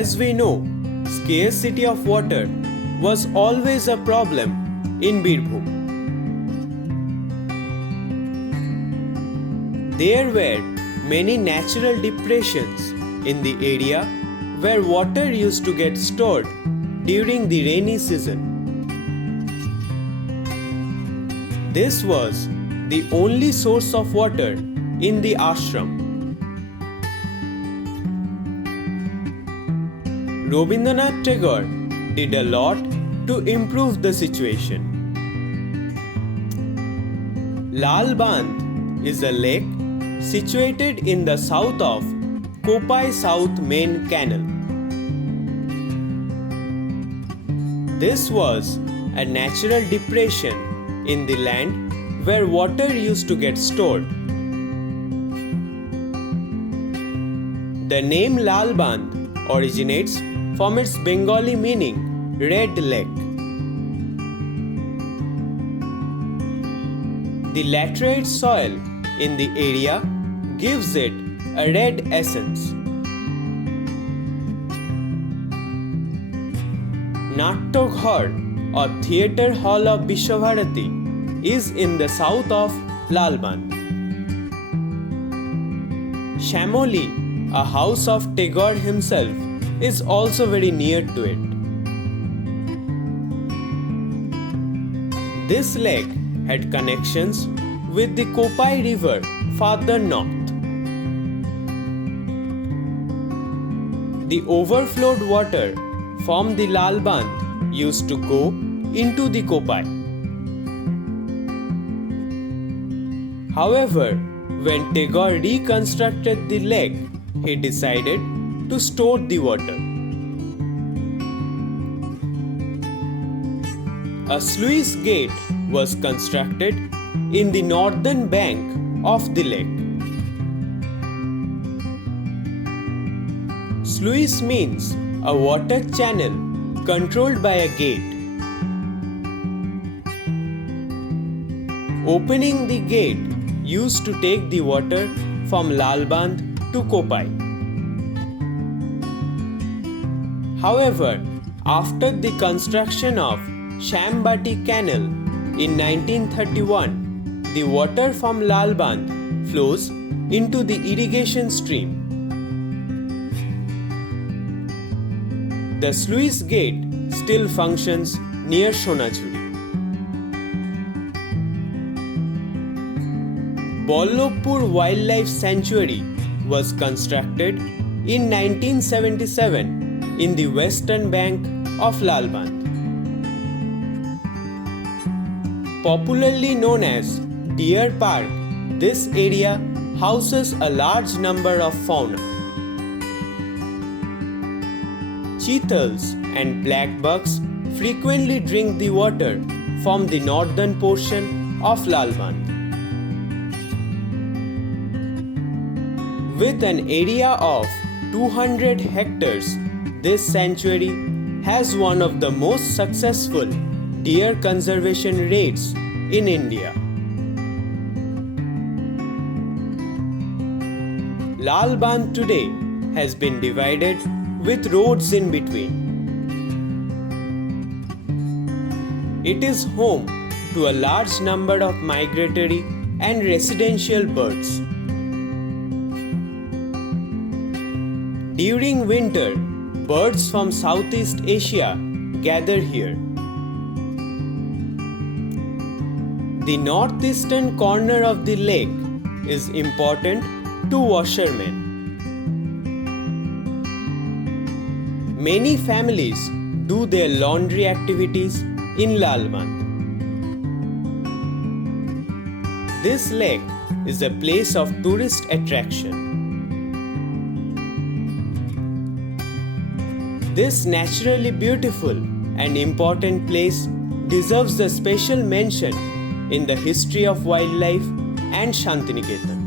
As we know, scarcity of water was always a problem in Birbhum. There were many natural depressions in the area where water used to get stored during the rainy season. This was the only source of water in the ashram. Rabindranath Tagore did a lot to improve the situation. Lal Bandh is a lake situated in the south of Kopai South Main Canal. This was a natural depression in the land where water used to get stored. The name Lal Bandh originates from its Bengali meaning red lake. The laterite soil in the area gives it a red essence. Natyaghar or theatre hall of Vishwabharati is in the south of Lal Bandh. Shamoli, a house of Tagore himself, is also very near to it. This lake had connections with the Kopai river farther north. The overflowed water from the Lal Bandh used to go into the Kopai. However, when Tagore reconstructed the lake, he decided to store the water. A sluice gate was constructed in the northern bank of the lake. Sluice means a water channel controlled by a gate. Opening the gate used to take the water from Lal Bandh to Kopai. However, after the construction of Shambati Canal in 1931, the water from Lal Bandh flows into the irrigation stream. The sluice gate still functions near Sonajhuri. Ballabhpur Wildlife Sanctuary was constructed in 1977 in the western bank of Lal Bandh. Popularly known as Deer Park, this area houses a large number of fauna. Cheetahs and blackbucks frequently drink the water from the northern portion of Lal Bandh. With an area of 200 hectares, this sanctuary has one of the most successful deer conservation rates in India. Lal Bandh today has been divided with roads in between. It is home to a large number of migratory and residential birds. During winter, birds from Southeast Asia gather here. The northeastern corner of the lake is important to washermen. Many families do their laundry activities in Lal Bandh. This lake is a place of tourist attraction. This naturally beautiful and important place deserves a special mention in the history of wildlife and Shantiniketan.